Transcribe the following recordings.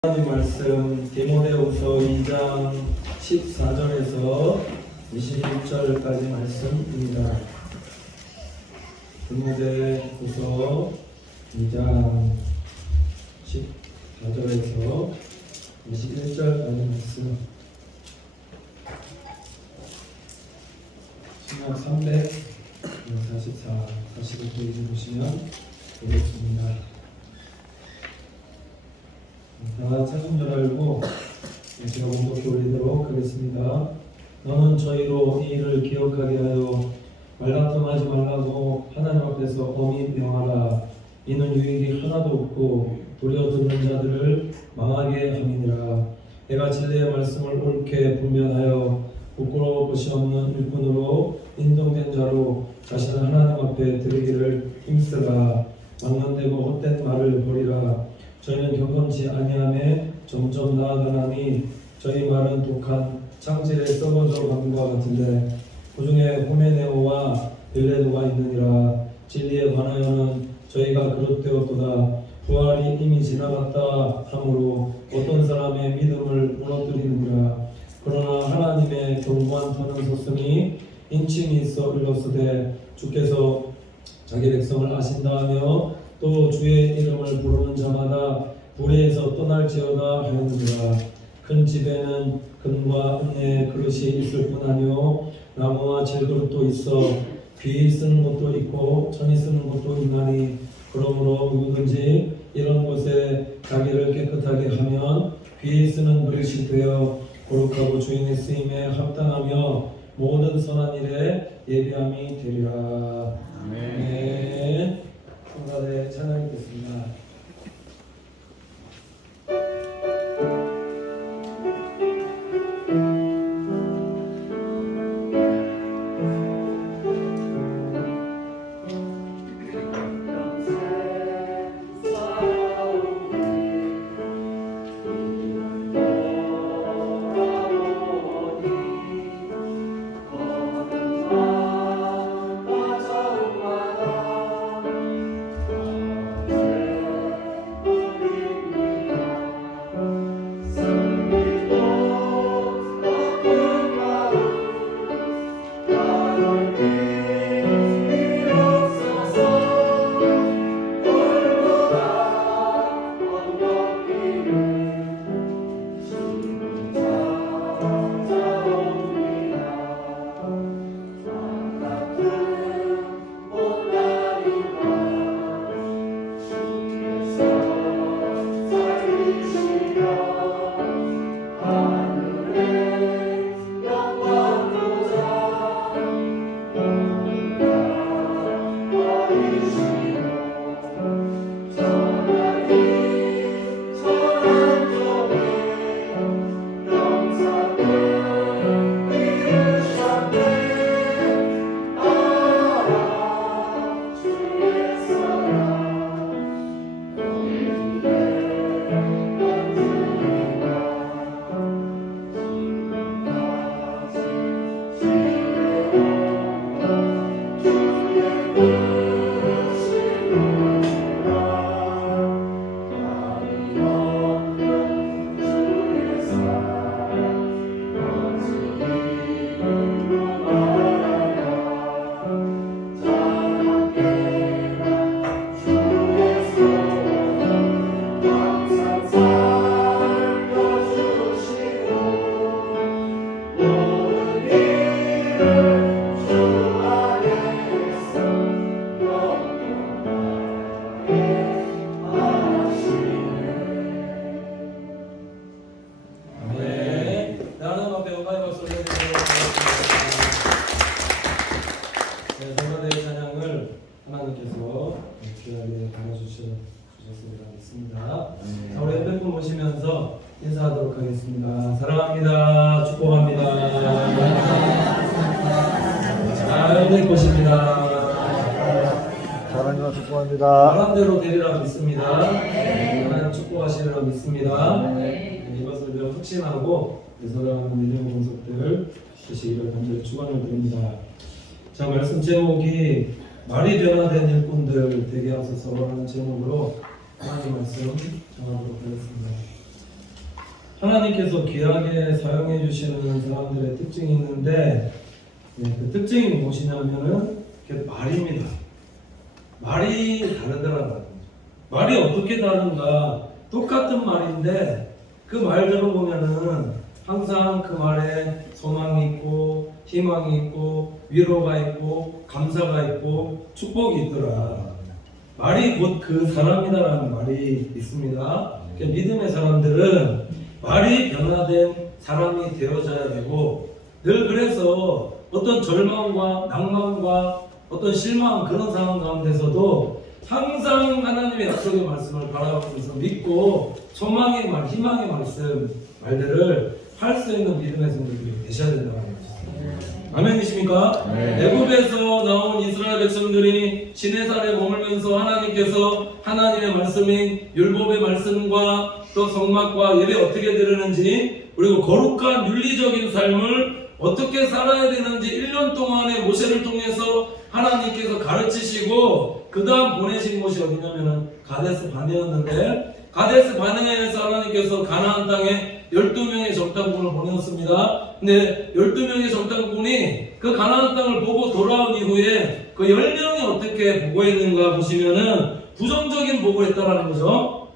하나님 말씀 디모데후서 2장 14절에서 21절까지 말씀입니다. 디모데후서 2장 14절에서 21절까지 말씀. 신약 344, 45페이지 보시면 되겠습니다. 다 찾은 줄 알고 제가 공독해 올리도록 하겠습니다. 너는 저희로 이 일을 기억하게 하여 말다툼하지 말라고 하나님 앞에서 엄히 명하라. 이는 유익이 하나도 없고 도리어 듣는 자들을 망하게 함이니라. 내가 진리의 말씀을 옳게 분별하여 부끄러울 것이 없는 일꾼으로 인정된 자로 자신을 하나님 앞에 드리기를 힘쓰라. 막론되고 헛된 말을 버리라. 저희는 경건치 아니함에 점점 나아가나니 저희 말은 독한 창질에 썩어져 가는 것 같은데 그 중에 호메네오와 빌레도가 있느니라. 진리에 관하여는 저희가 그릇되었도다. 부활이 이미 지나갔다 하므로 어떤 사람의 믿음을 무너뜨리느니라. 그러나 하나님의 견고한 터는 섰으니 인침이 있어 일렀으되 주께서 자기 백성을 아신다 하며 또 주의 이름을 부르는 자마다 불의에서 떠날지어다 하였느니라. 큰 집에는 금과 은혜의 그릇이 있을 뿐 아니요 나무와 질그릇도 있어 비 쓰는 것도 있고 천이 쓰는 것도 있나니 그러므로 누구든지 이런 곳에 자기를 깨끗하게 하면 비 쓰는 그릇이 되어 거룩하고 주인의 쓰임에 합당하며 모든 선한 일에 예비함이 되리라. 아멘. 성가대 찬양하겠습니다. 보시면서 인사하도록 하겠습니다. 사랑합니다. 축복합니다. 잘 될 것입니다. 사랑합니다. 축복합니다. 바람대로 되리라 믿습니다. 하나님 축복하시리라 믿습니다. 이것을 매우 확신하고 서로하는 믿음의 공석들 되시기를 간절히 축원을 드립니다. 자, 말씀 제목이 말이 변화된 일꾼들 되게 하소서라는 제목으로 하나님 말씀 정하도록 하겠습니다. 하나님께서 귀하게 사용해 주시는 사람들의 특징이 있는데 그 특징이 무엇이냐면은 말입니다. 말이 다르더라고요. 말이 어떻게 다른가? 똑같은 말인데 그 말 들어보면은 항상 그 말에 소망이 있고 희망이 있고 위로가 있고 감사가 있고 축복이 있더라. 말이 곧 그 사람이다라는 말이 있습니다. 믿음의 사람들은 말이 변화된 사람이 되어져야 되고 늘 그래서 어떤 절망과 낭만과 어떤 실망 그런 상황 가운데서도 항상 하나님의 약속의 말씀을 바라보면서 믿고 소망의 말, 희망의 말들을 할 수 있는 믿음의 성도들이 되셔야 된다고 합니다. 아멘이십니까? 애굽에서 나온 이스라엘 백성들이 시내산에 머물면서 하나님께서 하나님의 말씀인 율법의 말씀과 또 성막과 예배 어떻게 드리는지 그리고 거룩한 윤리적인 삶을 어떻게 살아야 되는지 1년 동안의 모세를 통해서 하나님께서 가르치시고 그 다음 보내신 곳이 어디냐면 가데스 바네였는데 가데스 바네에서 하나님께서 가나안 땅에 12명의 정탐꾼을 보내었습니다. 근데 12명의 정탐꾼이 그 가나안 땅을 보고 돌아온 이후에 그 10명이 어떻게 보고했는가 보시면은 부정적인 보고했다라는 거죠.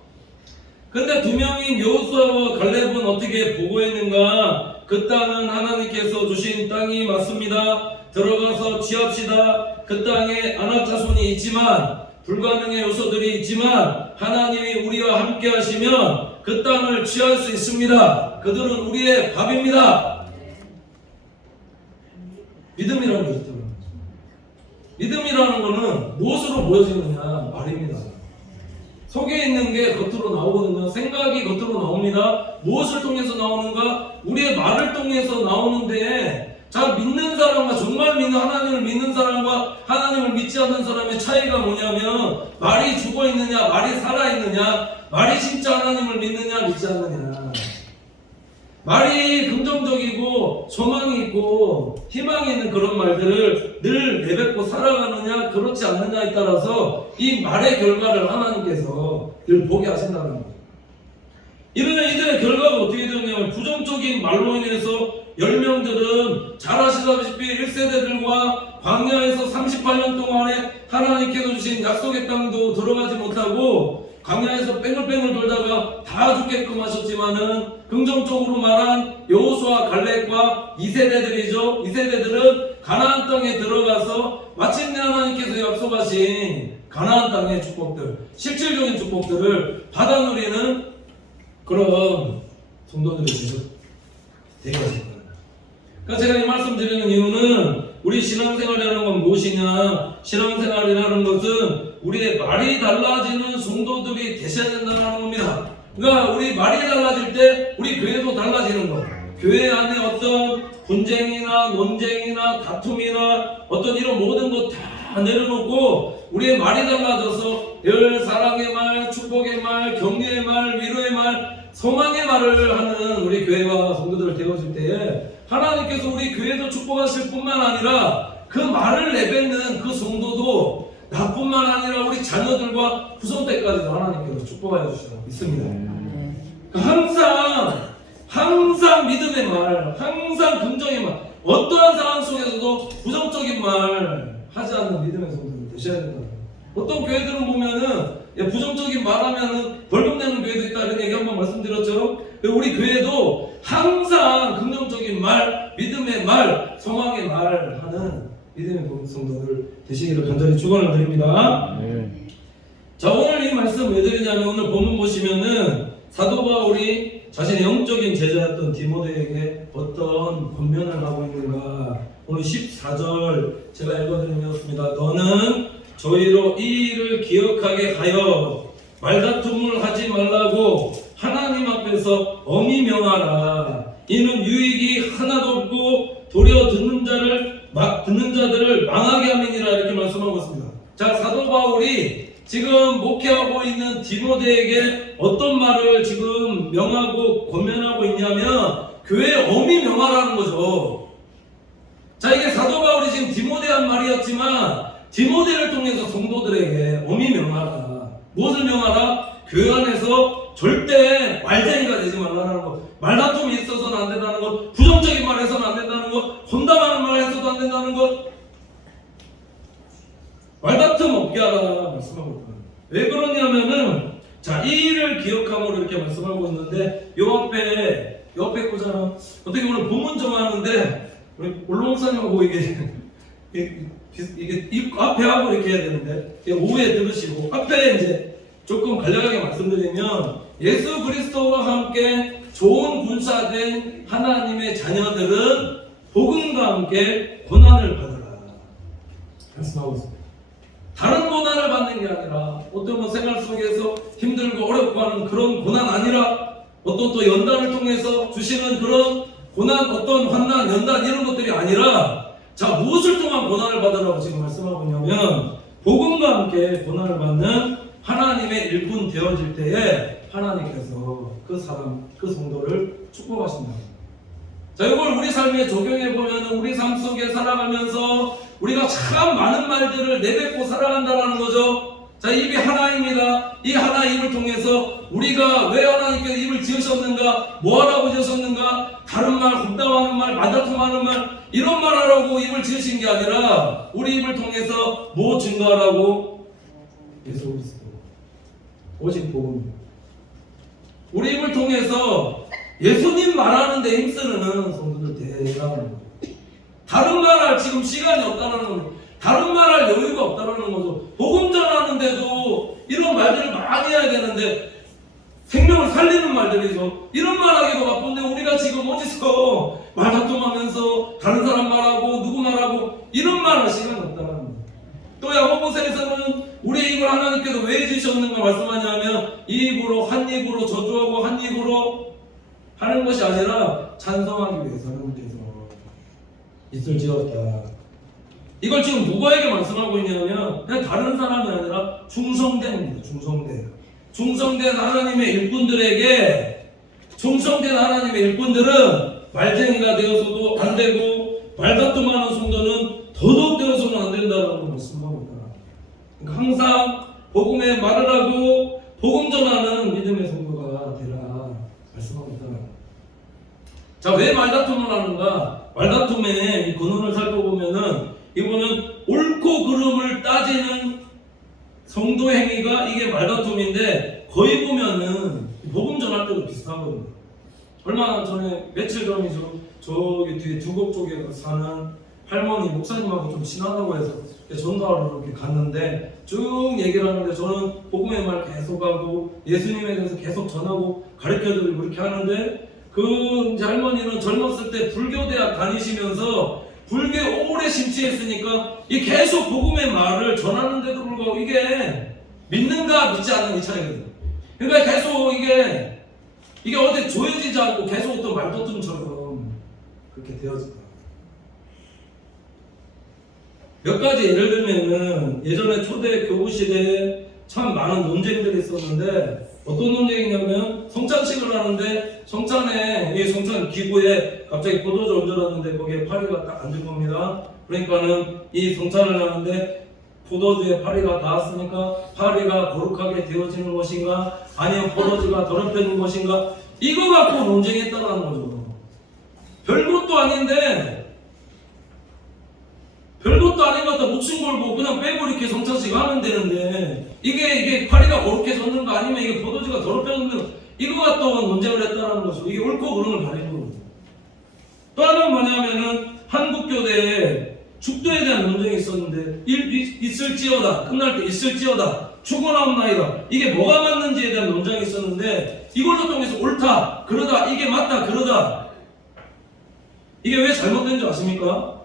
근데 2명인 여호수아와 갈렙은 어떻게 보고했는가? 그 땅은 하나님께서 주신 땅이 맞습니다. 들어가서 취합시다. 그 땅에 아낙 자손이 있지만 불가능의 요소들이 있지만 하나님이 우리와 함께 하시면 그 땅을 취할 수 있습니다. 그들은 우리의 밥입니다. 믿음이라는 게 있더라고요. 믿음이라는 것은 무엇으로 보여지느냐? 말입니다. 속에 있는 게 겉으로 나오거든요. 생각이 겉으로 나옵니다. 무엇을 통해서 나오는가? 우리의 말을 통해서 나오는데 자, 믿는 사람과 정말 믿는 하나님을 믿는 사람과 하나님을 믿지 않는 사람의 차이가 뭐냐면 말이 죽어있느냐 말이 살아있느냐 말이 진짜 하나님을 믿느냐 믿지 않느냐 말이 긍정적이고 소망이 있고 희망이 있는 그런 말들을 늘 내뱉고 살아가느냐 그렇지 않느냐에 따라서 이 말의 결과를 하나님께서 늘 보게 하신다는 거예요. 이러면 이들의 결과가 어떻게 되었냐면 부정적인 말로 인해서 10명들은 잘 아시다시피 1세대들과 광야에서 38년 동안에 하나님께서 주신 약속의 땅도 들어가지 못하고 광야에서 뺑글뺑글 돌다가 다 죽게끔 하셨지만은 긍정적으로 말한 여호수아 갈렙과 2세대들이죠. 2세대들은 가나안 땅에 들어가서 마침내 하나님께서 약속하신 가나안 땅의 축복들, 실질적인 축복들을 받아 누리는 그런 성도들이 되게 하실 거예요. 그러니까 제가 이 말씀 드리는 이유는 우리 신앙생활이라는 건 무엇이냐? 신앙생활이라는 것은 우리의 말이 달라지는 성도들이 되셔야 된다는 겁니다. 그러니까 우리 말이 달라질 때 우리 교회도 달라지는 거. 교회 안에 어떤 분쟁이나 논쟁이나 다툼이나 어떤 이런 모든 것 다 내려놓고 우리의 말이 달라져서 늘 사랑의 말, 축복의 말, 격려의 말, 위로의 말, 소망의 말을 하는 우리 교회와 성도들을 되어줄 때에 하나님께서 우리 교회도 축복하실 뿐만 아니라 그 말을 내뱉는 그 성도도 나뿐만 아니라 우리 자녀들과 후손 때까지도 하나님께서 축복하여 주시라고 믿습니다. 항상 믿음의 말, 항상 긍정의 말, 어떠한 상황 속에서도 부정적인 말 하지 않는 믿음의 성도들 되셔야 된다. 어떤 교회들은 보면은 부정적인 말하면은 벌금 내는 교회도 있다 이런 얘기 한번 말씀드렸죠. 우리 교회도 항상 긍정적인 말, 믿음의 말, 소망의 말 하는 믿음의 성도들 되시기를 간절히 축원을 드립니다. 자, 오늘 이 말씀 왜 드리냐면 오늘 본문 보시면은 사도 바울이 자신의 영적인 제자였던 디모데에게 어떤 권면을 하고 있는가. 오늘 14절 제가 읽어드리겠습니다. 너는 저희로 이 일을 기억하게 하여 말다툼을 하지 말라고 하나님 앞에서 엄히 명하라. 이는 유익이 하나도 없고 도리어 듣는 자들을 망하게 함이니라 이렇게 말씀하고 있습니다. 자, 사도 바울이 지금 목회하고 있는 디모데에게 어떤 말을 지금 명하고 권면하고 있냐면 교회에 엄히 명하라는 거죠. 자, 이게 사도 바울이 지금 디모데에 한 말이었지만 디모데를 통해서 성도들에게 엄히 명하라. 무엇을 명하라? 교회 안에서 절대 말쟁이가 되지 말라는 거. 말다툼이 있어서는 안 된다는 것, 부정적인 말 해서는 안 된다는 것, 혼담하는 말 해서도 안 된다는 것, 말다툼 없게 하라 말씀하고 있다. 왜 그러냐면은 자, 이 일을 기억함으로 이렇게 말씀하고 있는데 요 앞에 보잖아. 어떻게 보면 본문 좀 하는데 우리 올로 목사님하고 이게 이 앞에 하고 이렇게 해야 되는데 오후에 들으시고 앞에 이제 조금 간략하게 말씀드리면 예수 그리스도와 함께 좋은 군사된 하나님의 자녀들은 복음과 함께 고난을 받으라 말씀하고 있습니다. 다른 고난을 받는 게 아니라 어떤 생활 속에서 힘들고 어렵고 하는 그런 고난 아니라 어떤 또 연단을 통해서 주시는 그런 고난, 어떤 환난, 연단 이런 것들이 아니라 자, 무엇을 통한 고난을 받으라고 지금 말씀하고 있냐면 복음과 함께 고난을 받는 하나님의 일꾼 되어질 때에 하나님께서 그 사람, 그 성도를 축복하신다. 자, 이걸 우리 삶에 적용해 보면 우리 삶 속에 살아가면서 우리가 참 많은 말들을 내뱉고 살아간다는 거죠. 자, 입이 하나입니다. 이 하나 입을 통해서 우리가 왜 하나님께서 입을 지으셨는가, 뭐 하라고 지으셨는가, 다른 말, 혼담하는 말, 말다툼하는 말, 이런 말 하라고 입을 지으신 게 아니라 우리 입을 통해서 뭐 증거하라고? 예수 그리스도. 오직 복음입니다. 우리 입을 통해서 예수님 말하는데 힘쓰는 성도들 대단한 거죠. 다른 말할 지금 시간이 없다는 거죠. 다른 말할 여유가 없다는 거죠. 복음 전하는데도 이런 말들을 많이 해야 되는데 생명을 살리는 말들이죠. 이런 말하기도 바쁜데 우리가 지금 어디서 말다툼하면서 다른 사람 말하고 누구 말하고 이런 말할 시간이 없다는 거죠. 또 야고보서에서는 우리 입을 하나님께서 왜 지으셨는가 말씀하냐면 이 입으로 한 입으로 저주하고 한 입으로 하는 것이 아니라 찬송하기 위해서 하나님께서 있을 지었다. 이걸 지금 누구에게 말씀하고 있냐면 그냥 다른 사람이 아니라 충성대입니다. 충성된 하나님의 일꾼들에게, 충성된 하나님의 일꾼들은 말쟁이가 되어서도 안 되고 말다툼하는 성도는 더더욱 되어서는 안 된다라고 말씀하고 있다. 그러니까 항상 복음의 말을 하고 복음 전하는 믿음의 성도가 되라 말씀하고 있다. 자, 왜 말다툼을 하는가? 말다툼의 이 근원을 살펴보면은 이거는 옳고 그름을 따지는 성도 행위가 이게 말다툼인데 거의 보면은 복음 전할 때도 비슷하거든요. 얼마 전에 며칠 전이죠. 저기 뒤에 두곡 쪽에 사는 할머니 목사님하고 좀 친하다고 해서 전도하러 이렇게 갔는데 쭉 얘기를 하는데 저는 복음의 말 계속하고 예수님에 대해서 계속 전하고 가르쳐드리고 이렇게 하는데 그 이제 할머니는 젊었을 때 불교대학 다니시면서 불교에 오래 심취했으니까 이 계속 복음의 말을 전하는데도 불구하고 이게 믿는가 믿지 않는 이 차이거든요. 그러니까 계속 이게 어디 조여지지 않고 계속 어떤 말다툼처럼 그렇게 되어진다. 몇 가지 예를 들면은 예전에 초대 교부 시대에 참 많은 논쟁들이 있었는데 어떤 논쟁이냐면 성찬식을 하는데 성찬에 이 성찬 기구에 갑자기 포도주 얹어놨는데 거기에 파리가 딱 앉은 겁니다. 그러니까는 이 성찬을 하는데 포도주에 파리가 닿았으니까 파리가 거룩하게 되어지는 것인가 아니면 포도주가 더럽혀진 것인가 이거 갖고 논쟁했다는 거죠. 별것도 아닌데 별것도 아닌 것 같다 목숨 걸고 그냥 빼고 이렇게 성찬식 하면 되는데 이게 파리가 거룩해졌는가 아니면 이게 포도주가 더럽혀졌는가 이거 갖고 논쟁을 했다는 거죠. 이게 옳고 그름을 가리는 거죠. 또 하나는 뭐냐면은 한국교대에 죽도에 대한 논쟁이 있었는데 있을지어다 끝날 때 있을지어다 죽어나옵나이다 이게 뭐가 맞는지에 대한 논쟁이 있었는데 이걸로 통해서 옳다 그러다 이게 맞다 그러다 이게 왜 잘못된 줄 아십니까?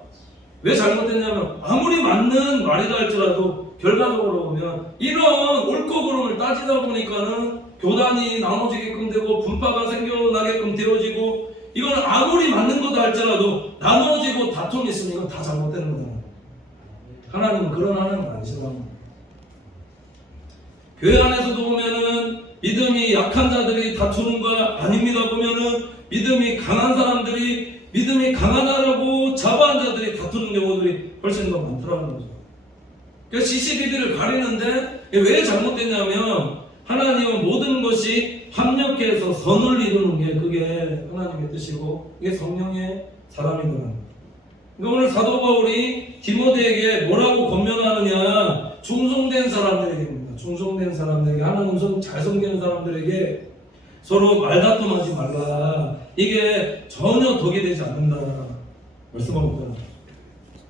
왜 잘못됐냐면 아무리 맞는 말이다 할지라도 결과적으로 보면 이런 옳고 그름을 따지다 보니까는 교단이 나눠지게끔 되고 분파가 생겨나게끔 되어지고 이건 아무리 맞는 거다 할지라도 나눠지고 다툼이 있으면 이건 다 잘못되는 거잖아요. 하나님은 그런 하나님 아니시라고. 교회 안에서도 보면은 믿음이 약한 자들이 다투는 거 아닙니다. 보면은 믿음이 강한 사람들이 믿음이 강하다라고 자부한 자들이 다투는 경우들이 훨씬 더 많더라는 거죠. 그래서 CCBD를 가리는데 왜 잘못됐냐면 하나님은 모든 것이 합력해서 선을 이루는 게 그게 하나님의 뜻이고 이게 성령의 사람이더라는 거예요. 그러니까 오늘 사도 바울이 디모데에게 뭐라고 권면하느냐, 충성된 사람들에게입니다. 충성된 사람들에게, 하나님 잘 섬기는 사람들에게 서로 말다툼하지 말라. 이게 전혀 덕이 되지 않는다 말씀하고 있다.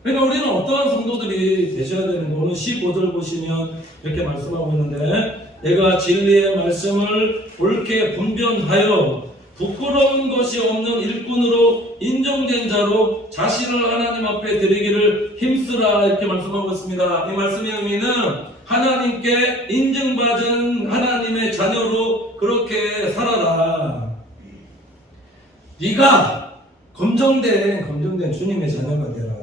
그러니까 우리는 어떠한 성도들이 되셔야 되는 거, 오늘 15절 보시면 이렇게 말씀하고 있는데, 내가 진리의 말씀을 옳게 분변하여 부끄러운 것이 없는 일꾼으로 인정된 자로 자신을 하나님 앞에 드리기를 힘쓰라, 이렇게 말씀하고 있습니다. 이 말씀의 의미는 하나님께 인정받은 하나님의 자녀로 그렇게 살아라. 네가 검정된 주님의 자녀가 되라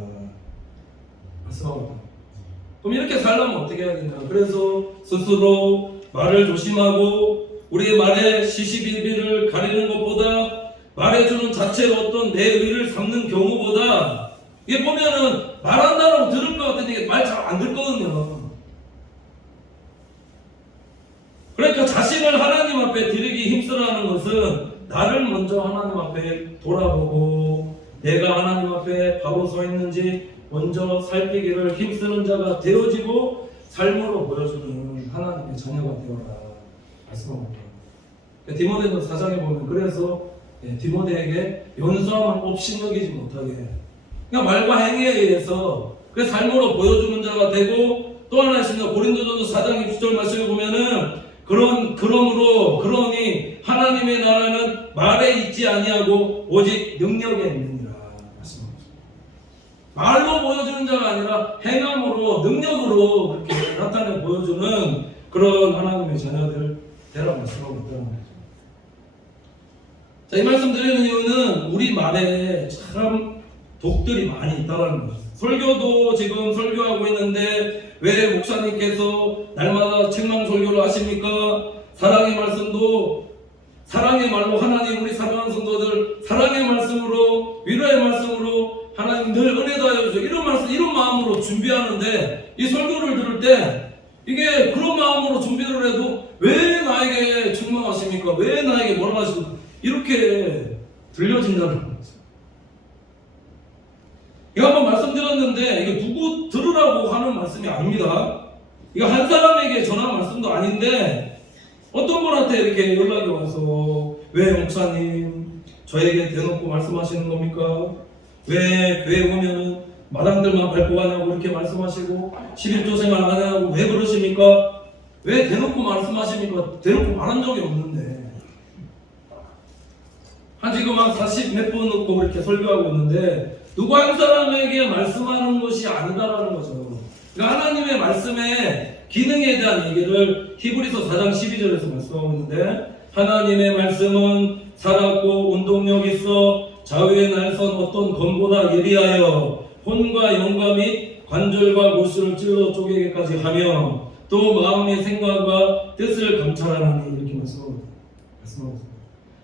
말씀하고, 그럼 이렇게 살려면 어떻게 해야 되냐? 그래서 스스로 말을 조심하고 우리의 말에 시시비비를 가리는 것보다 말해주는 자체로 어떤 내 의를 삼는 경우보다, 이게 보면은 말한다라고 들을 것 같은데 말 잘 안 듣거든요. 그러니까 자신을 하나님 앞에 드리기 힘쓰라는 것은 나를 먼저 하나님 앞에 돌아보고 내가 하나님 앞에 바로 서 있는지 먼저 살피기를 힘쓰는 자가 되어지고 삶으로 보여주는 하나님의 자녀가 되어라 말씀합니다. 디모데도 4장에 보면 그래서 디모데에게 연수함을 업신여기지 못하게, 그러니까 말과 행위에 의해서 그 삶으로 보여주는 자가 되고, 또 하나 있습니다. 고린도전서 4장 20절 말씀을 보면은 그러니 하나님의 나라는 말에 있지 아니하고 오직 능력에 있느니라 말씀합니다. 말로 보여주는 자가 아니라 행함으로, 능력으로 그렇게 나타내 보여주는 그런 하나님의 자녀들 되라 말씀하고 있다는 거죠. 자, 이 말씀 드리는 이유는 우리 말에 참 독들이 많이 있다는 거죠. 설교도 지금 설교하고 있는데 왜 목사님께서 날마다 책망 설교를 하십니까? 사랑의 말씀도 사랑의 말로 하나님 우리 사랑하는 성도들 사랑의 말씀으로, 위로의 말씀으로 하나님 늘 은혜 더하여주죠. 이런 말씀, 이런 마음으로 준비하는데, 이 설교를 들을 때 이게 그런 마음으로 준비를 해도 왜 나에게 책망하십니까? 왜 나에게 뭐라 하십니까? 이렇게 들려진다는 거죠. 이거 한번 말씀드렸는데 이게 누구 들으라고 하는 말씀이 아닙니다. 이거 한 사람에게 전한 말씀도 아닌데, 어떤 분한테 이렇게 연락이 와서 왜 목사님 저에게 대놓고 말씀하시는 겁니까? 왜 교회 오면은 마당들만 밟고 가냐고 이렇게 말씀하시고 11조 생활 안 하냐고 왜 그러십니까? 왜 대놓고 말씀하십니까? 대놓고 말한 적이 없는데 한 지금 한 40 몇 분 놓고 이렇게 설교하고 있는데 누구 한 사람에게 말씀하는 것이 아니다라는 거죠. 그러니까 하나님의 말씀의 기능에 대한 얘기를 히브리서 4장 12절에서 말씀하고 있는데, 하나님의 말씀은 살았고 운동력 있어 자유의 날선 어떤 검보다 예리하여 혼과 영과 및 관절과 골수를 찔러 쪼개기까지 하며 또 마음의 생각과 뜻을 감찰하나니, 이렇게 말씀하고 있습니다.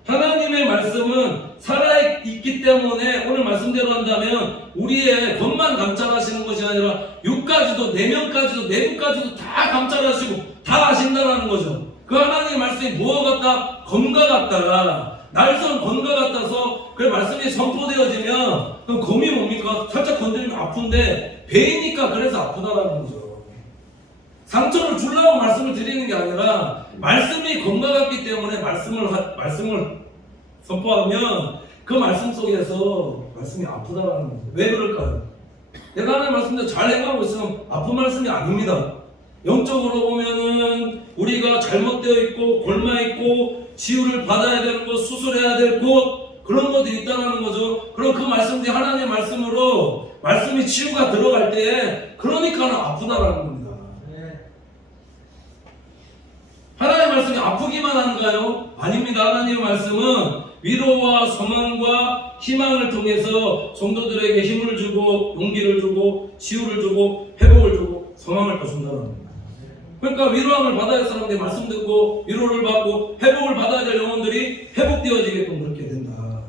하나님의 말씀은 살아있기 때문에 오늘 말씀대로 한다면 우리의 겉만 감찰하시는 것이 아니라 육까지도, 내면까지도, 내부까지도 다 감찰하시고 다 아신다는 거죠. 그 하나님의 말씀이 무엇 같다? 검과 같다. 날선 검과 같아서 그 말씀이 선포되어지면 그럼 검이 뭡니까? 살짝 건드리면 아픈데 배이니까 그래서 아프다라는 거죠. 상처를 주려고 말씀을 드리는 게 아니라 말씀이 검과 같기 때문에 말씀을 선포하면 그 말씀 속에서 말씀이 아프다라는 거죠. 왜 그럴까요? 내가 하나님 말씀대로 잘 행하고 있으면 아픈 말씀이 아닙니다. 영적으로 보면은 우리가 잘못되어 있고 골마 있고 치유를 받아야 되는 곳, 수술해야 될 곳, 그런 것들이 있다는 거죠. 그럼 그 말씀들이 하나님의 말씀으로 말씀이 치유가 들어갈 때 그러니까는 아프다라는 겁니다. 하나님의 말씀이 아프기만 한가요? 아닙니다. 하나님의 말씀은 위로와 소망과 희망을 통해서 성도들에게 힘을 주고 용기를 주고 치유를 주고 회복을 주고 소망을 더 준다는 겁니다. 그러니까 위로함을 받아야 할 사람들이 말씀 듣고 위로를 받고 회복을 받아야 될 영혼들이 회복되어지게끔 그렇게 된다.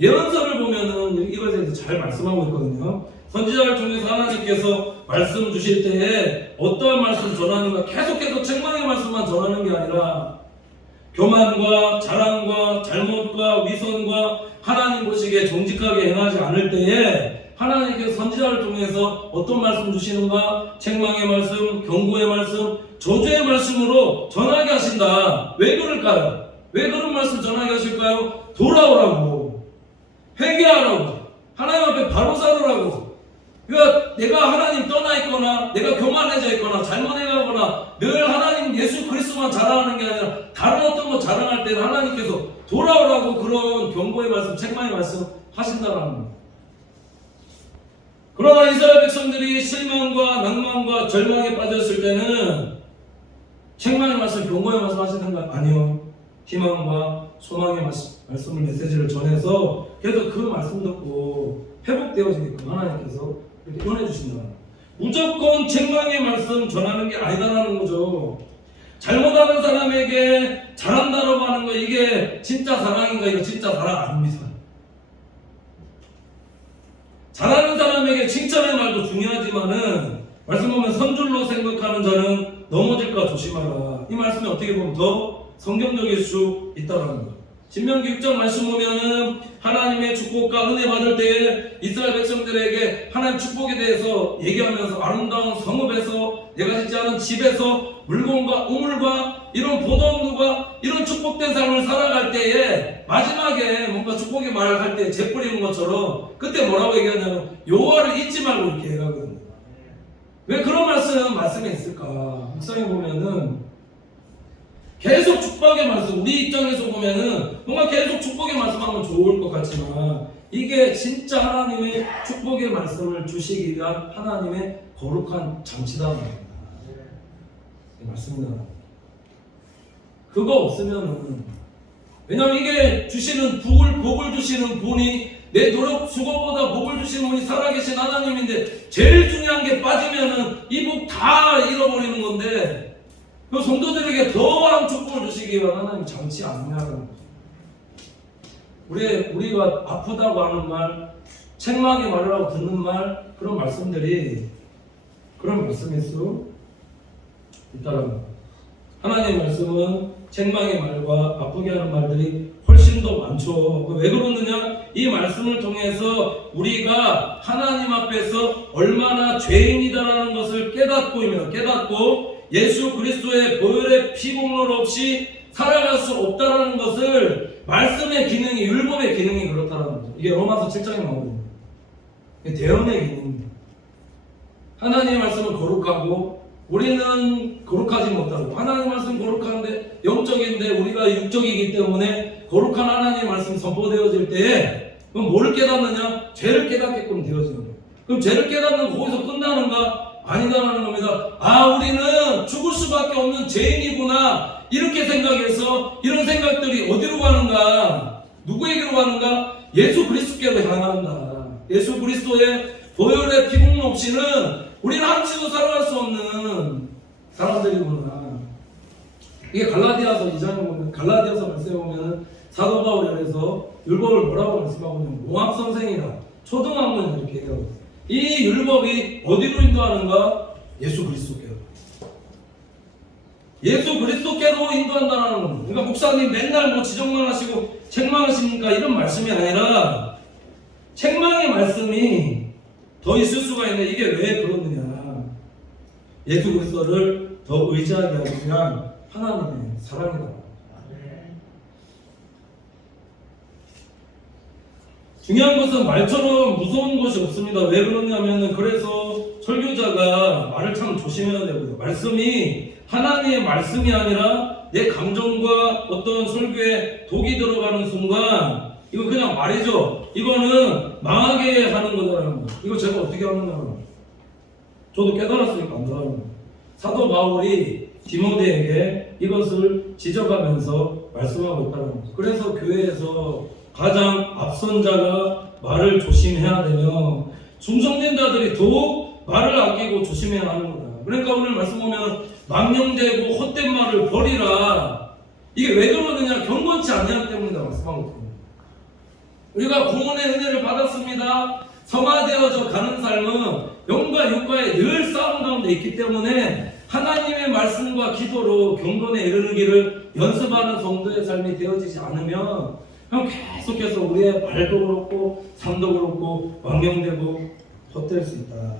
예언서를 보면은 이것에 대해서 잘 말씀하고 있거든요. 선지자를 통해서 하나님께서 말씀 주실 때에 어떠한 말씀 전하는가, 계속해서 책망의 말씀만 전하는 게 아니라 교만과 자랑과 잘못과 위선과 하나님 보시기에 정직하게 행하지 않을 때에 하나님께서 선지자를 통해서 어떤 말씀 주시는가? 책망의 말씀, 경고의 말씀, 저주의 말씀으로 전하게 하신다. 왜 그럴까요? 왜 그런 말씀 전하게 하실까요? 돌아오라고, 회개하라고, 하나님 앞에 바로 서라고. 그러니까 내가 하나님 떠나 있거나 내가 교만해져 있거나 잘못해가거나 늘 하나님 예수 그리스도만 자랑하는 게 아니라 다른 어떤 거 자랑할 때는 하나님께서 돌아오라고 그런 경고의 말씀, 책망의 말씀 하신다라는 겁니다. 그러나 이스라엘 백성들이 실망과 낭만과 절망에 빠졌을 때는 책망의 말씀, 경고의 말씀 하시는가? 아니요. 희망과 소망의 말씀을, 메시지를 전해서 계속 그 말씀 듣고 회복되어지게끔 하나님께서 이렇게 보내주신다. 무조건 책망의 말씀 전하는 게 아니다라는 거죠. 잘못하는 사람에게 잘한다라고 하는 거, 이게 진짜 사랑인가? 이거 진짜 사랑 아닙니다. 잘하는 사람에게 칭찬의 말도 중요하지만은 말씀 보면 선줄로 생각하는 자는 넘어질까 조심하라. 이 말씀이 어떻게 보면 더 성경적일 수 있다라는 거. 신명기 6장 말씀 보면은 하나님의 축복과 은혜 받을 때에 이스라엘 백성들에게 하나님 축복에 대해서 얘기하면서 아름다운 성읍에서, 내가 짓지 않은 집에서 물건과 우물과 이런 보도음과 이런 축복된 삶을 살아갈 때에 마지막에 뭔가 축복의 말을 할 때 재뿌리는 것처럼 그때 뭐라고 얘기하냐면 여호와를 잊지 말고 이렇게 얘기하거든요. 왜 그런 말씀이 있을까? 묵상해 보면은 계속 축복의 말씀, 우리 입장에서 보면은 뭔가 계속 축복의 말씀하면 좋을 것 같지만 이게 진짜 하나님의 축복의 말씀을 주시기 위한 하나님의 거룩한 장치다 말입니다. 맞습니다. 그거 없으면은, 왜냐면 이게 주시는 복을 주시는 분이, 내 노력 수고보다 복을 주시는 분이 살아계신 하나님인데 제일 중요한 게 빠지면은 이 복 다 잃어버리는 건데, 그 성도들에게 더한 축복을 주시기 위한 하나님 장치 아니냐는 거죠. 우리가 아프다고 하는 말, 책망의 말을 하고 듣는 말, 그런 말씀들이 그런 말씀일 수 있다는 거. 하나님의 말씀은 책망의 말과 아프게 하는 말들이 훨씬 더 많죠. 왜 그러느냐? 이 말씀을 통해서 우리가 하나님 앞에서 얼마나 죄인이다라는 것을 깨닫고 예수 그리스도의 보혈의 피공로를 없이 살아갈 수 없다라는 것을, 말씀의 기능이, 율법의 기능이 그렇다라는 거죠. 이게 로마서 7장에 나오거든요. 이게 대언의 기능입니다. 하나님의 말씀은 거룩하고 우리는 거룩하지 못하고, 하나님의 말씀은 거룩한데 영적인데 우리가 육적이기 때문에 거룩한 하나님의 말씀이 선포되어질 때에 그럼 뭐를 깨닫느냐? 죄를 깨닫게끔 되어지는 거예요. 그럼 죄를 깨닫는 거 거기서 끝나는가? 아니다라는 겁니다. 우리는 죽을 수밖에 없는 죄인이구나, 이렇게 생각해서 이런 생각들이 어디로 가는가? 누구에게로 가는가? 예수 그리스도께로 향한다. 예수 그리스도의 보혈의 피공로 없이는 우리는 한치도 살아갈 수 없는 사람들이구나. 이게 갈라디아서 2장에 보면, 갈라디아서 말씀에 보면 사도 바울이 그래서 율법을 뭐라고 말씀하고 있냐면 공학 선생이라, 초등학문 이렇게 얘기하고, 이 율법이 어디로 인도하는가? 예수 그리스도께로. 예수 그리스도께로 인도한다는 겁니다. 그러니까 목사님 맨날 뭐 지적만 하시고 책망하십니까? 이런 말씀이 아니라 책망의 말씀이 더 있을 수가 있는데, 이게 왜 그러느냐? 예수 그리스도를 더 의지하게 하기 위한 하나님의 사랑이다. 중요한 것은 말처럼 무서운 것이 없습니다. 왜 그러냐면, 그래서 설교자가 말을 참 조심해야 되고요. 말씀이 하나님의 말씀이 아니라 내 감정과 어떤 설교에 독이 들어가는 순간 이거 그냥 말이죠. 이거는 망하게 하는 거다라는 거. 이거 제가 어떻게 하느냐? 저도 깨달았으니까 안 들어가는 거예요. 사도 바울이 디모데에게 이것을 지적하면서 말씀하고 있다는 거죠. 그래서 교회에서 가장 앞선 자가 말을 조심해야 되며, 충성된 자들이 더욱 말을 아끼고 조심해야 하는 거다. 그러니까 오늘 말씀 보면 망령되고 헛된 말을 버리라. 이게 왜 그러느냐? 경건치 않냐 때문이다 말씀하고 있습니다. 우리가 구원의 은혜를 받았습니다. 성화되어져 가는 삶은 영과 육과의 늘 싸움 가운데 있기 때문에 하나님의 말씀과 기도로 경건에 이르는 길을 연습하는 성도의 삶이 되어지지 않으면 그냥 계속해서 우리의 말도 그렇고 삶도 그렇고 망령되고 헛될 수 있다.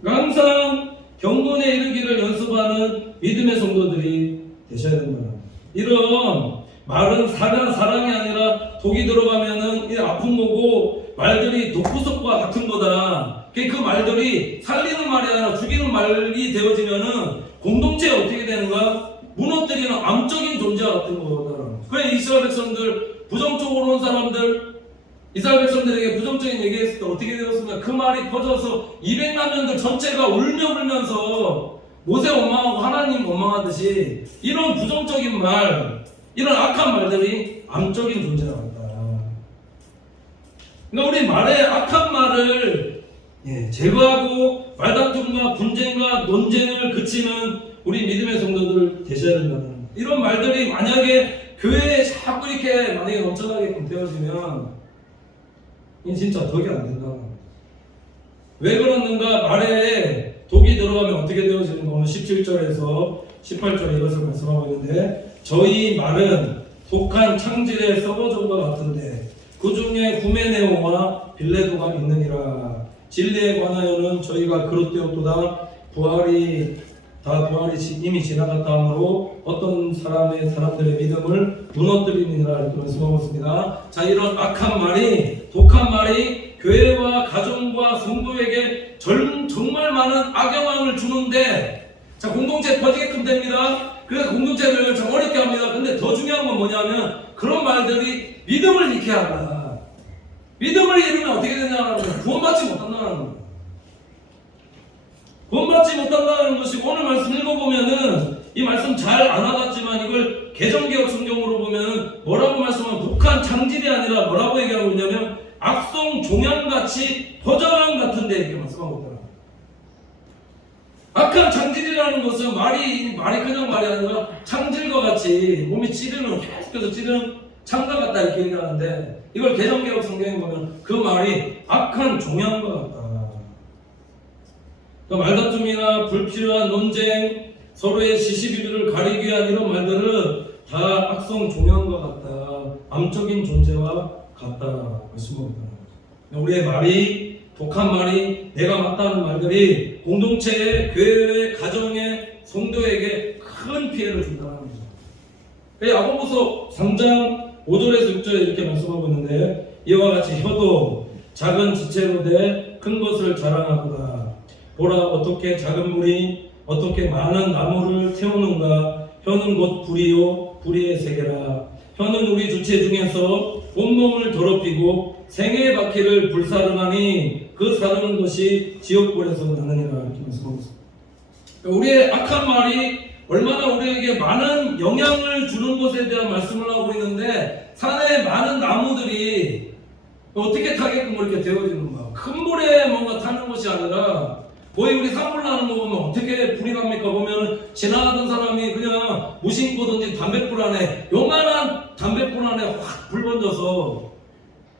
그러니까 항상 경건에 이르기를 연습하는 믿음의 성도들이 되셔야 된다. 이런 말은 사랑이 아니라 독이 들어가면은 이 아픈 거고 말들이 독구석과 같은 거다. 그 말들이 살리는 말이 아니라 죽이는 말이 되어지면은 공동체에 어떻게 되는가? 무너뜨리는 암적인 존재와 같은 거다. 그래 이스라엘 백성들 부정적으로 온 사람들 이스라엘 백성들에게 부정적인 얘기했을 때 어떻게 되었습니까? 그 말이 퍼져서 200만 명들 전체가 울면서 모세 원망하고 하나님 원망하듯이 이런 부정적인 말, 이런 악한 말들이 암적인 존재가 같다. 그러니까 우리 말의 악한 말을 제거하고 말다툼과 분쟁과 논쟁을 그치는 우리 믿음의 성도들 되셔야 된다는 이런 말들이 만약에 교회에 자꾸 이렇게 만약에 넘쳐나게끔 되어지면 이 진짜 덕이 안 된다. 왜 그러는가? 말에 독이 들어가면 어떻게 되어지는 가 오늘 17절에서 18절에 이것을 말씀하고 있는데 저희 말은 독한 창질에 썩어진 것 같은데 그 중에 후메네오와 빌레도가 있느니라. 진리에 관하여는 저희가 그릇되었도다. 부활이 이미 지나갔다 하므로 어떤 사람들의 믿음을 무너뜨리느니라 이렇게 말씀하고 있습니다. 자, 이런 악한 말이, 독한 말이 교회와 가정과 성도에게 정말 많은 악영향을 주는데, 자, 공동체에 퍼지게끔 됩니다. 그래서 공동체를 참 어렵게 합니다. 근데 더 중요한 건 뭐냐면 그런 말들이 믿음을 잃게 한다. 믿음을 잃으면 어떻게 되냐면 구원받지 못한다는 겁니다. 구원받지 못한다는 것이 오늘 말씀 읽어보면은 이 말씀 잘 안 와닿지만 이걸 개정개혁 성경으로 보면 뭐라고 말씀하면 독한 창질이 아니라 뭐라고 얘기하고 있냐면 악성 종양같이 퍼져간 같은데 이렇게 말씀하고 있더라. 악한 창질이라는 것은 말이 그냥 말이 아니라 창질과 같이 몸이 찌르는 계속해서 찌르는 창과 같다 이렇게 얘기하는데 이걸 개정개혁 성경에 보면 그 말이 악한 종양과 같다. 말다툼이나 불필요한 논쟁, 서로의 시시비비를 가리기 위한 이런 말들은 다 악성 종양과 같다. 암적인 존재와 같다. 말씀하고 있다는 거죠. 우리의 말이, 독한 말이, 내가 맞다는 말들이 공동체에, 교회에, 가정에, 성도에게 큰 피해를 준다는 거죠. 야고보서 3장 5절에서 6절에 이렇게 말씀하고 있는데 이와 같이 혀도 작은 지체로 돼 큰 것을 자랑하도다. 보라 어떻게 작은 불이 어떻게 많은 나무를 태우는가. 혀는 곧 불이요 불의의 세계라. 혀는 우리 주체 중에서 온몸을 더럽히고 생의 바퀴를 불사르나니 그 사르는 것이 지옥불에서 나느니라. 이렇게 말씀하고 있습니다. 우리의 악한 말이 얼마나 우리에게 많은 영향을 주는 것에 대한 말씀을 하고 있는데 산에 많은 나무들이 어떻게 타게끔 그렇게 되어지는가. 큰 불에 뭔가 타는 것이 아니라 거의 우리 산불 나는 거 보면 어떻게 불이 납니까? 보면 지나가던 사람이 그냥 무심코 던진 담뱃불 안에 요만한 담뱃불 안에 확 불 번져서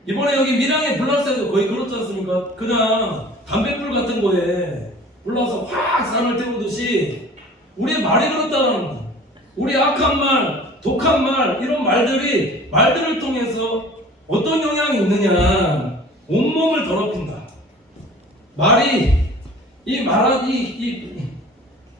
이번에 여기 밀양에 불 났을 때도 거의 그렇지 않습니까? 그냥 담뱃불 같은 거에 불나서 확 산을 태우듯이 우리의 말이 그렇다는 거예요. 우리 악한 말, 독한 말 이런 말들을 통해서 어떤 영향이 있느냐. 온몸을 더럽힌다. 말이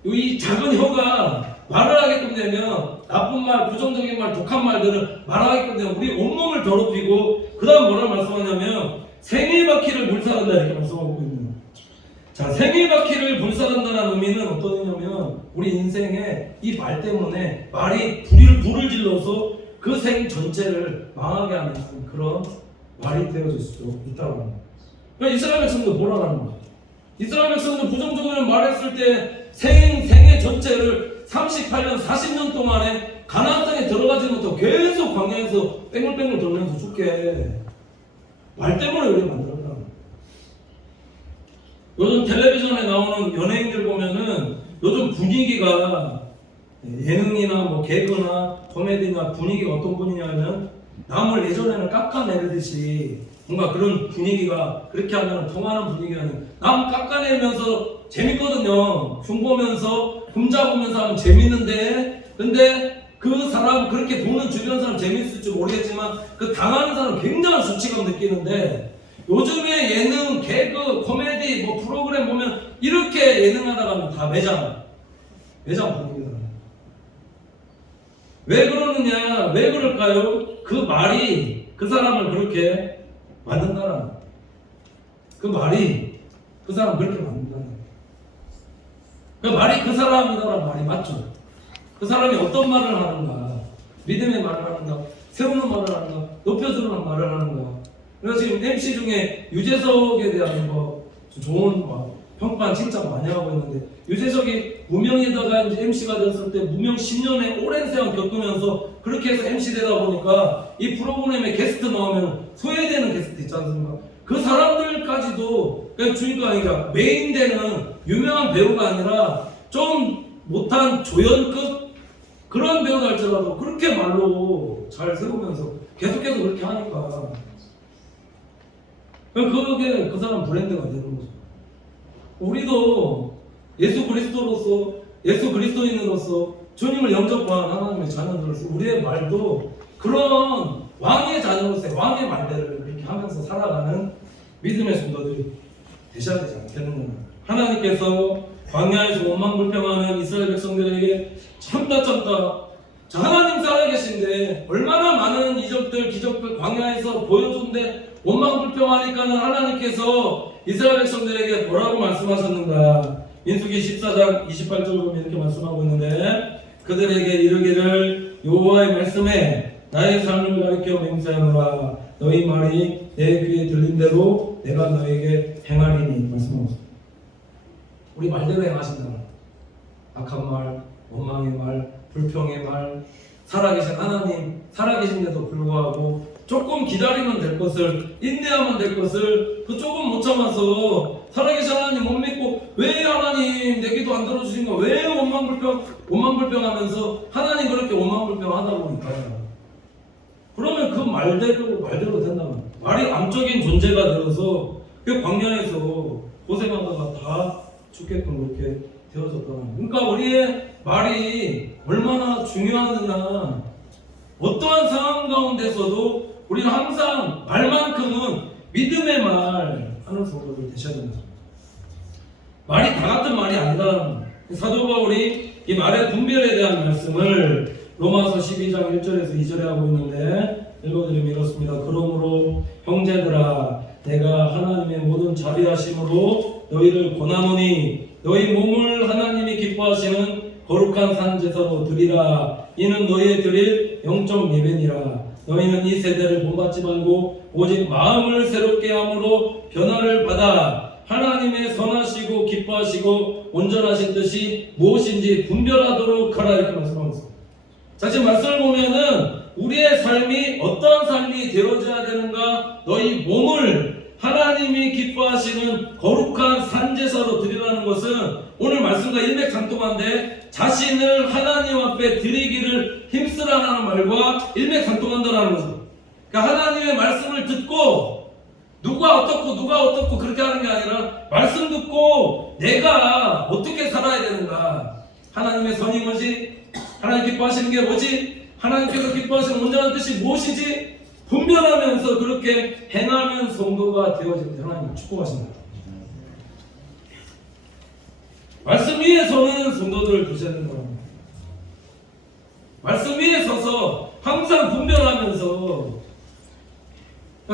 이 작은 혀가 말을 하게끔 되면 나쁜 말, 부정적인 말, 독한 말들을 말하게끔 되면 우리 온몸을 더럽히고 그 다음 뭐라 말씀하냐면 생의 바퀴를 불사른다 이렇게 말씀하고 있는 거예요. 자, 생의 바퀴를 불사른다는 의미는 어떤 의미냐면 우리 인생에 이 말 때문에 말이 불을 질러서 그 생 전체를 망하게 하는 그런 말이 되어질 수도 있다고 합니다. 그러니까 이스라엘 백성도 뭐라는 거예요. 이스라엘 백성도 부정적으로 말했을 때 생의 전체를 38년, 40년 동안에 가나안 땅에 들어가지 못하고 계속 광야에서 뺑글뺑글 돌면서 죽게 말 때문에 우리가 만들었다. 요즘 텔레비전에 나오는 연예인들 보면은 요즘 분위기가 예능이나 뭐 개그나 코미디나 분위기가 어떤 분위기냐면 남을 예전에는 깎아내리듯이 뭔가 그런 분위기가 그렇게 하면 통하는 분위기가 아니라 남 깎아내면서 재밌거든요. 흉보면서 흠잡으면서 하면 재밌는데, 근데 그 사람 그렇게 보는 주변 사람 재밌을지 모르겠지만 그 당하는 사람 굉장한 수치감 느끼는데, 요즘에 예능, 개그, 코미디 뭐 프로그램 보면 이렇게 예능하다 가면 다 매장 분위기다. 왜 그러느냐? 왜 그럴까요? 그 말이 그 사람을 그렇게 만든다는, 그 말이 그 사람 그렇게 만든다는, 그 말이 그 사람이다라는 말이 맞죠? 그 사람이 어떤 말을 하는가, 믿음의 말을 하는가, 세우는 말을 하는가, 높여주는 말을 하는가. 그래서 지금 MC 중에 유재석에 대한 뭐 좋은 평판 칭찬 많이 하고 있는데, 유재석이 무명에다가 이제 MC가 됐을 때 무명 10년의 오랜 세월 겪으면서 그렇게 해서 MC 되다 보니까 이 프로그램에 게스트 나오면 소외되는 게스트 있지 않습니까? 그 사람들까지도 그냥 주니까 아니라 메인 되는 유명한 배우가 아니라 좀 못한 조연급 그런 배우가 할지라도 그렇게 말로 잘 세우면서 계속해서 그렇게 하니까 그게 그 사람 브랜드가 되는 거죠. 우리도 예수 그리스도로서, 예수 그리스도인으로서 주님을 영접한 하나님의 자녀들로서 우리의 말도 그런 왕의 자녀로서의 왕의 말들을 이렇게 하면서 살아가는 믿음의 성도들이 되셔야 되지 않겠느냐. 하나님께서 광야에서 원망불평하는 이스라엘 백성들에게 참다 자, 하나님 살아계신데 얼마나 많은 이적들 기적들 광야에서 보여준데 원망불평하니까는 하나님께서 이스라엘 백성들에게 뭐라고 말씀하셨는가. 민수기 14장 28절 보면 이렇게 말씀하고 있는데, 그들에게 이르기를 여호와의 말씀에 나의 삶을 가리켜 맹세하노라. 너희 말이 내 귀에 들린 대로 내가 너에게 행하리니 말씀하고 있습니다. 우리 말대로 행하신다. 악한 말, 원망의 말, 불평의 말, 살아계신 하나님, 살아계신데도 불구하고 조금 기다리면 될 것을, 인내하면 될 것을 그 조금 못 참아서 살아계신 하나님 못 믿고 왜 하나님 내 기도 안 들어주신가, 왜 원망불평하면서 하나님 그렇게 원망불평하다 보니까, 그러면 그 말대로 된다면 말이 암적인 존재가 되어서 그 광야에서 고생하다가 다 죽게끔 그렇게 되어졌다는. 그러니까 우리의 말이 얼마나 중요하느냐. 어떠한 상황 가운데서도 우리는 항상 말만큼은 믿음의 말 하는 성도들 되셔야 됩니다. 말이 다 같은 말이 아니다. 사도 바울이 이 말의 분별에 대한 말씀을 로마서 12장 1절에서 2절에 하고 있는데, 읽어드리면 이렇습니다. 그러므로 형제들아, 내가 하나님의 모든 자비하심으로 너희를 권하노니 너희 몸을 하나님이 기뻐하시는 거룩한 산 제사로 드리라. 이는 너희의 드릴 영적 예배니라. 너희는 이 세대를 본받지 말고 오직 마음을 새롭게 함으로 변화를 받아 하나님의 선하시고 기뻐하시고 온전하신 뜻이 무엇인지 분별하도록 하라. 이렇게 말씀하고 있습니다. 자, 지금 말씀을 보면은 우리의 삶이 어떠한 삶이 되어져야 되는가? 너희 몸을 하나님이 기뻐하시는 거룩한 산제사로 드리라는 것은 오늘 말씀과 일맥상통한데, 자신을 하나님 앞에 드리기를 힘쓰라는 말과 일맥상통한다는 거죠. 그러니까 하나님의 말씀을 듣고 누가 어떻고 그렇게 하는 게 아니라, 말씀 듣고 내가 어떻게 살아야 되는가, 하나님의 선이 뭐지, 하나님 기뻐하시는 게 뭐지, 하나님께서 기뻐하시는 온전한 뜻이 무엇이지 분별하면서 그렇게 행하는 성도가 되어질 때 하나님 축복하신다. 말씀 위에 서는 성도들을 두셔야 된다. 말씀 위에 서서 항상 분별하면서,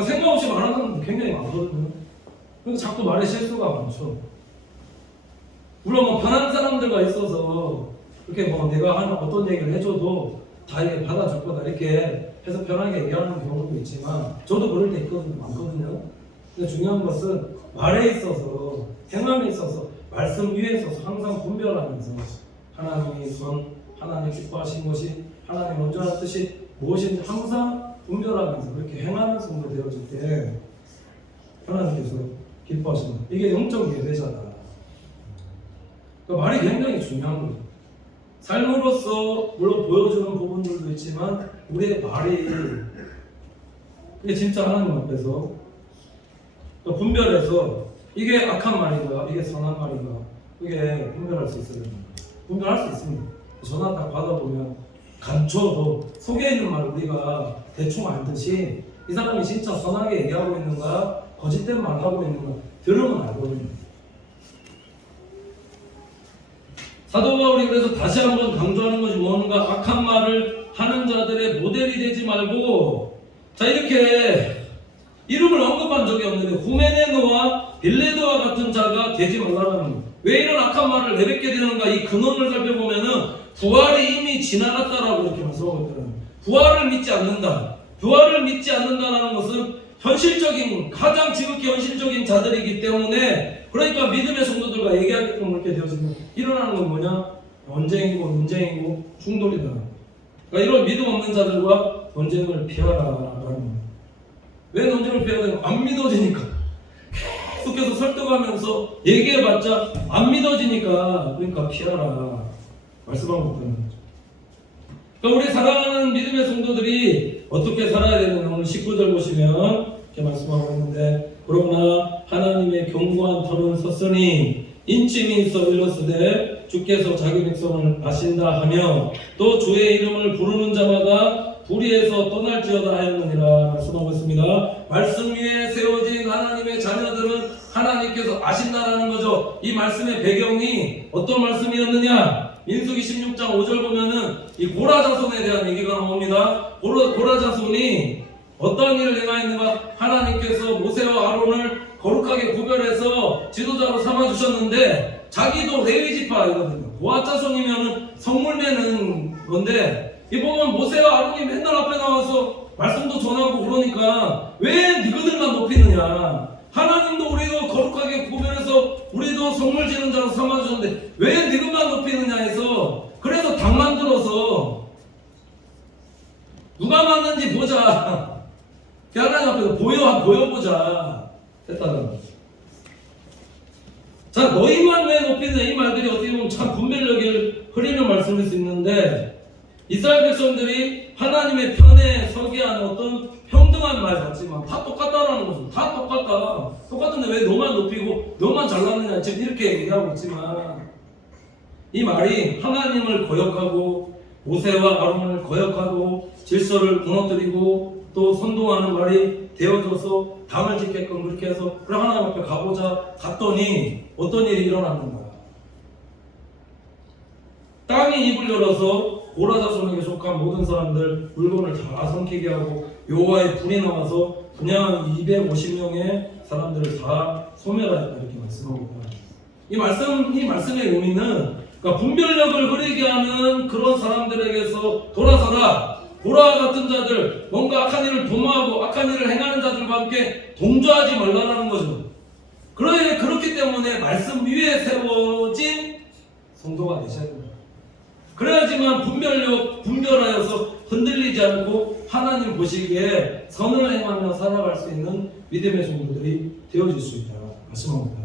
생각 없이 말하는 사람도 굉장히 많거든요. 그래서 자꾸 말에 실수가 많죠. 물론 뭐 편한 사람들과 있어서 그렇게 뭐 내가 하는 어떤 얘기를 해줘도 다 이게 받아줄 거다 이렇게 해서 편하게 얘기하는 경우도 있지만, 저도 그럴 때 많거든요. 근데 중요한 것은 말에 있어서, 행함에 있어서, 말씀 위에 서서 항상 분별하면서 하나님의 선, 하나님 기뻐하신 것이, 하나님 온전한 뜻이 무엇인지 항상 분별하면서 그렇게 행하는 성도 되어질 때 하나님께서 기뻐하신다. 이게 영적 예배잖아. 그러니까 말이 굉장히 중요한 거죠. 삶으로서 물론 보여주는 부분들도 있지만 우리의 말이, 이게 진짜 하나님 앞에서 분별해서 이게 악한 말인가, 이게 선한 말인가, 그게 분별할 수 있어야 됩니다. 분별할 수 있습니다. 전화 딱 받아보면 감춰도 속에 있는 말 우리가 대충 알듯이 이 사람이 진짜 선하게 얘기하고 있는가 거짓된 말 하고 있는가 들으면 알거든요. 사도 바울이 그래서 다시 한번 강조하는 것이 뭔가 악한 말을 하는 자들의 모델이 되지 말고, 자 이렇게 이름을 언급한 적이 없는데 후메네노와 빌레도와 같은 자가 되지 말라는 거예요. 왜 이런 악한 말을 내뱉게 되는가? 이 근원을 살펴보면은 부활이 이미 지나갔다라고 이렇게 말씀하고 있더라고요. 부활을 믿지 않는다. 부활을 믿지 않는다는 것은 현실적인, 가장 지극히 현실적인 자들이기 때문에, 그러니까 믿음의 성도들과 얘기하게끔 그렇게 되어지면 일어나는 건 뭐냐? 언쟁이고 논쟁이고 충돌이다. 그러니까 이런 믿음 없는 자들과 논쟁을 피하라라는 거예요. 왜 논쟁을 피해야 되냐? 안 믿어지니까. 계속해서 설득하면서 얘기해봤자 안 믿어지니까, 그러니까 피하라 말씀하고 있다는 거죠. 그러니까 우리 사랑하는 믿음의 성도들이 어떻게 살아야 되는, 오늘 19절 보시면 이렇게 말씀하고 있는데, 그러나 하나님의 견고한 털은 섰으니 인침이 있어 일렀으되 주께서 자기 백성을 아신다 하며 또 주의 이름을 부르는 자마다 불의에서 떠날지어다 하였느니라 말씀하고 있습니다. 말씀 위에 세워진 하나님의 자녀들은 하나님께서 아신다라는 거죠. 이 말씀의 배경이 어떤 말씀이었느냐? 민수기 16장 5절 보면은 이 고라 자손에 대한 얘기가 나옵니다. 고라 자손이 어떤 일을 행하였는가? 하나님께서 모세와 아론을 거룩하게 구별해서 지도자로 삼아주셨는데 자기도 레위 지파이거든요. 고아 자손이면은 성물 내는 건데, 이 보면 모세와 아론이 맨날 앞에 나와서 말씀도 전하고 그러니까 왜 너희들만 높이느냐? 하나님도 우리도 거룩하게 구별해서 우리도 성물 지는 자로 삼아주셨는데 왜 너희만 높이느냐 해서, 그래서 당 만들어서 누가 맞는지 보자. 하나님 앞에서 보여보자 했다는 거죠. 자, 너희만 왜 높이느냐, 이 말들이 어떻게 보면 참 분별력을 흐리는 말씀일 수 있는데, 이스라엘 백성들이 하나님의 편에 서게 하는 어떤 평등한 말 같지만 다 똑같다라는 거죠. 다 똑같다. 똑같은데 왜 너만 높이고 너만 잘났느냐 지금 이렇게 얘기하고 있지만, 이 말이 하나님을 거역하고 모세와 아론을 거역하고 질서를 무너뜨리고 또 선동하는 말이 되어져서 당을 짓게끔 그렇게 해서 그래 하나님 앞에 가보자 갔더니 어떤 일이 일어났는가? 땅이 입을 열어서 고라 자손에게 속한 모든 사람들 물건을 다 삼키게 하고 여호와의 불이 나와서 그냥 250명의 사람들을 다 소멸하였다 이렇게 말씀하고 있다. 이 말씀의 의미는, 그러니까 분별력을 흐리게 하는 그런 사람들에게서 돌아서라. 고라와 같은 자들, 뭔가 악한 일을 도모하고 악한 일을 행하는 자들과 함께 동조하지 말라는 거죠. 그렇기 때문에 말씀 위에 세워진 성도가 되셔야 됩니다. 그래야지만 분별하여서 흔들리지 않고 하나님 보시기에 선을 행하며 살아갈 수 있는 믿음의 성도들이 되어질 수 있다 말씀합니다.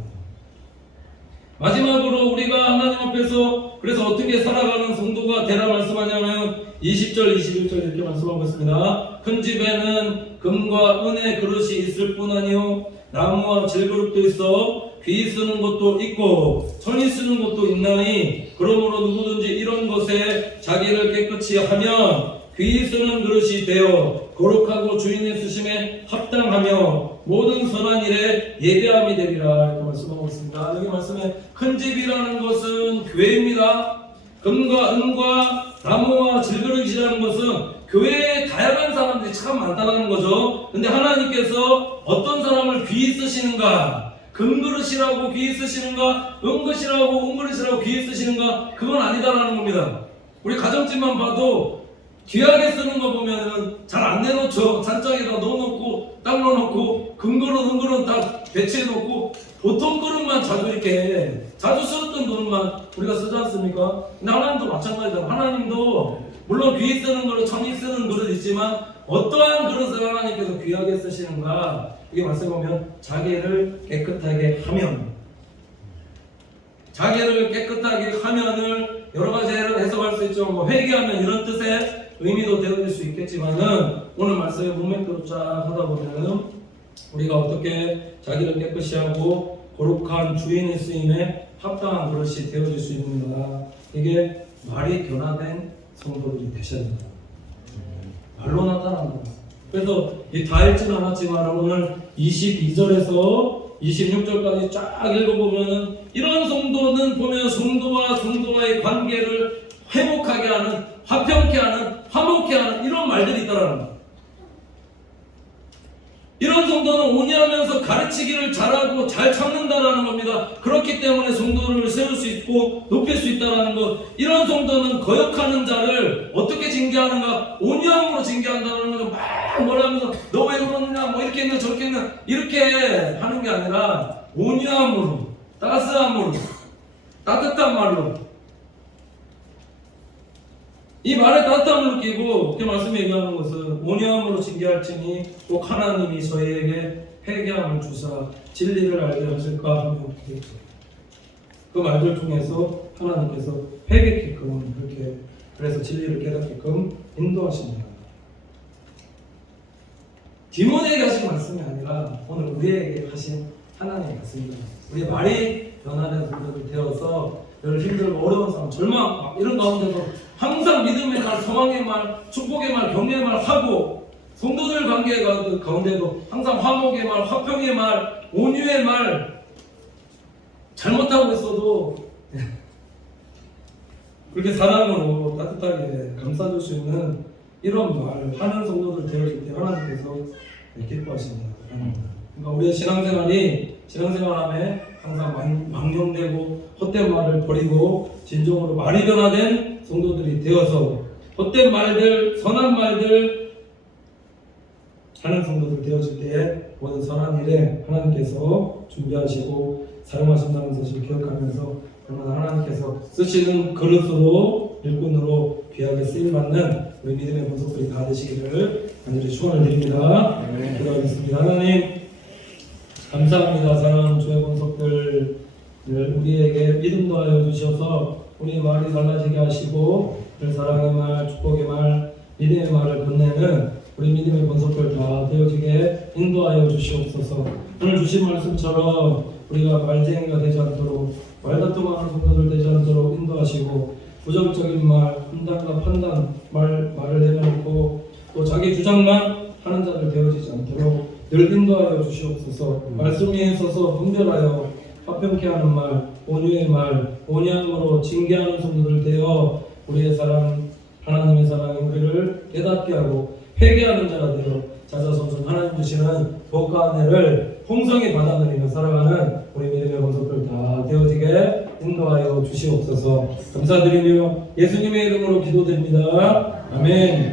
마지막으로 우리가 하나님 앞에서 그래서 어떻게 살아가는 성도가 되라 말씀하냐면 20절 21절 이렇게 말씀하고 있습니다. 큰 집에는 금과 은의 그릇이 있을 뿐 아니요 나무와 질그릇도 있어 귀 쓰는 것도 있고 천이 쓰는 것도 있나니, 그러므로 누구든지 이런 것에 자기를 깨끗이 하면 귀 쓰는 그릇이 되어 거룩하고 주인의 쓰심에 합당하며 모든 선한 일에 예배함이 되리라 이렇게 말씀하고 있습니다. 여기 말씀에 큰 집이라는 것은 교회입니다. 금과 은과 나무와 질그릇이라는 것은 교회에 다양한 사람들이 참 많다는 거죠. 근데 하나님께서 어떤 사람을 귀히 쓰시는가? 금그릇이라고 귀히 쓰시는가? 은그릇이라고 귀히 쓰시는가? 그건 아니다라는 겁니다. 우리 가정집만 봐도 귀하게 쓰는 거 보면은 잘 안 내놓죠. 잔장에다 넣어놓고 딱 넣어놓고 금그릇 은그릇 다 배치해놓고 보통 그릇만 자주 쓰던 그릇만 우리가 쓰지 않습니까? 근데 하나님도 마찬가지다. 하나님도 물론 귀히 쓰는 그릇, 천히 쓰는 그릇 있지만 어떠한 그릇을 하나님께서 귀하게 쓰시는가? 이게 말씀보면 자기를 깨끗하게 하면, 자기를 깨끗하게 하면을 여러 가지 해석할 수 있죠. 뭐 회개하면 이런 뜻의 의미도 되어질 수 있겠지만은 오늘 말씀에 문맥대로 쫙 하다 보면은 우리가 어떻게 자기를 깨끗이 하고 거룩한 주인의 쓰임에 합당한 그릇이 되어질 수 있는가. 이게 말이 변화된 성도들이 되셔야 된다. 말로 나타난다. 그래서 다 읽지는 않았지만 오늘 22절에서 26절까지 쫙 읽어보면은 이런 성도는 보면 성도와 성도와의 관계를 회복하게 하는, 화평케 하는, 화목케 하는 이런 말들이 있다라는 거예요. 이런 성도는 온유하면서 가르치기를 잘하고 잘 참는다라는 겁니다. 그렇기 때문에 성도를 세울 수 있고 높일 수 있다라는 것. 이런 성도는 거역하는 자를 어떻게 징계하는가? 온유함으로 징계한다는 거죠. 막 뭐라면서 너 왜 그러느냐, 뭐 이렇게 했냐 저렇게 했냐 이렇게 하는 게 아니라 온유함으로, 따스함으로, 따뜻한 말로. 이 말에 따뜻함을 느끼고 그 말씀에 얘기하는 것은 온유함으로 징계할지니 꼭 하나님이 저희에게 회개함을 주사 진리를 알게 하실까 하면 되겠죠. 그 말들 중에서 하나님께서 회개케끔 그렇게 그래서 진리를 깨닫게끔 인도하십니다. 디모데에게 하신 말씀이 아니라 오늘 우리에게 하신 하나님의 말씀입니다. 우리의 말이 변화된 성도들 되어서 늘 힘들고 어려운 상황, 절망 막 이런 가운데도 항상 믿음의 말, 소망의 말, 축복의 말, 격려의 말 하고 성도들 관계 가운데도 항상 화목의 말, 화평의 말, 온유의 말 잘못하고 있어도 그렇게 사랑으로 따뜻하게 감싸줄 수 있는 이런 말 하는 성도들 되어질 때 하나님께서 기뻐하십니다. 그러니까 우리의 신앙생활함에 항상 망령되고 헛된 말을 버리고 진정으로 말이 변화된 성도들이 되어서 헛된 말들, 선한 말들 하는 성도들 되어질 때에 모든 선한 일에 하나님께서 준비하시고 사용하신다는 사실을 기억하면서 그러나 하나님께서 쓰시는 그릇으로 일꾼으로 귀하게 쓰임받는 우리 믿음의 본속들이 다 되시기를 간절히 축원을 드립니다. 기도하겠습니다. 하나님 감사합니다. 사랑하는 주의 본속들 우리에게 믿음 더하여 주셔서 우리 말이 달라지게 하시고 늘 사랑의 말, 축복의 말, 믿음의 말을 건네는 우리 믿음의 본속들 다 되어지게 인도하여 주시옵소서. 오늘 주신 말씀처럼 우리가 말쟁이가 되지 않도록 말다툼하는 성도들 되지 않도록 인도하시고 부정적인 말, 판단과 판단 말을 내놓고 또 자기 주장만 하는 자들 되어지지 않도록 늘 인도하여 주시옵소서. 말씀 위에 서서 분별하여 화평케 하는 말, 온유의 말, 온유함으로 징계하는 성도들 되어 우리의 사랑, 하나님의 사랑이 우리를 깨닫게 하고 회개하는 자가 되어 자자손손 하나님 주시는 복과 은혜를 풍성히 받아들이며 살아가는 우리 믿음의 본속들 다 되어지게 인도하여 주시옵소서. 감사드리며 예수님의 이름으로 기도드립니다. 아멘.